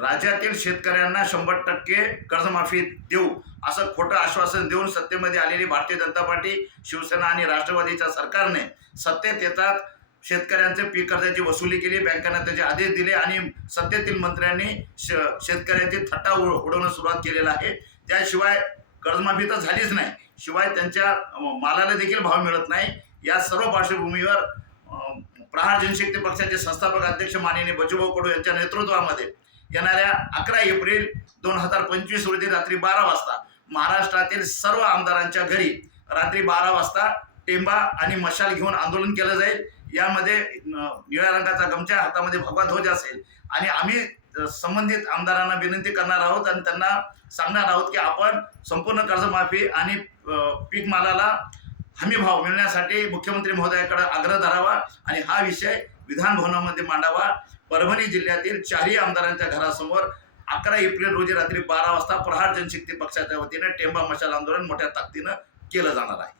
राज्यातील शेतकऱ्यांना शंभर टक्के कर्जमाफी देऊ असं खोटं आश्वासन देऊन सत्तेमध्ये आलेली भारतीय जनता पार्टी शिवसेना आणि राष्ट्रवादीच्या सरकारने सत्तेत येतात. शेतकऱ्यांचे पीक कर्जाची वसुली केली बँकांना त्याचे आदेश दिले आणि सत्तेतील मंत्र्यांनी श शेतकऱ्यांची थट्टा उड उडवणं सुरुवात केलेला आहे. त्याशिवाय कर्जमाफी तर झालीच नाही. शिवाय त्यांच्या मालाला देखील भाव मिळत नाही. या सर्व पार्श्वभूमीवर प्रहार जनशक्ती पक्षाचे संस्थापक अध्यक्ष माननीय बचूभाऊ कडू यांच्या नेतृत्वामध्ये येणाऱ्या अकरा एप्रिल दोन हजार पंचवीस रोजी रात्री बारा वाजता महाराष्ट्रातील सर्व आमदारांच्या घरी रात्री बारा वाजता टेंबा आणि मशाल घेऊन आंदोलन केलं जाईल. यामध्ये निळ्या रंगाचा गमछा हातामध्ये भगवा ध्वज असेल आणि आम्ही संबंधित आमदारांना विनंती करणार आहोत आणि त्यांना सांगणार आहोत की आपण संपूर्ण कर्जमाफी आणि पीक मालाला हमी भाव मिळण्यासाठी मुख्यमंत्री महोदयाकडे आग्रह धरावा आणि हा विषय विधान भवनामध्ये मांडावा. परभणी जिल्ह्यातील चारही आमदारांच्या घरासमोर अकरा एप्रिल रोजी रात्री बारा वाजता प्रहार जनशक्ती पक्षाच्या वतीने टेंबा मशाल आंदोलन मोठ्या ताकदीनं केलं जाणार आहे.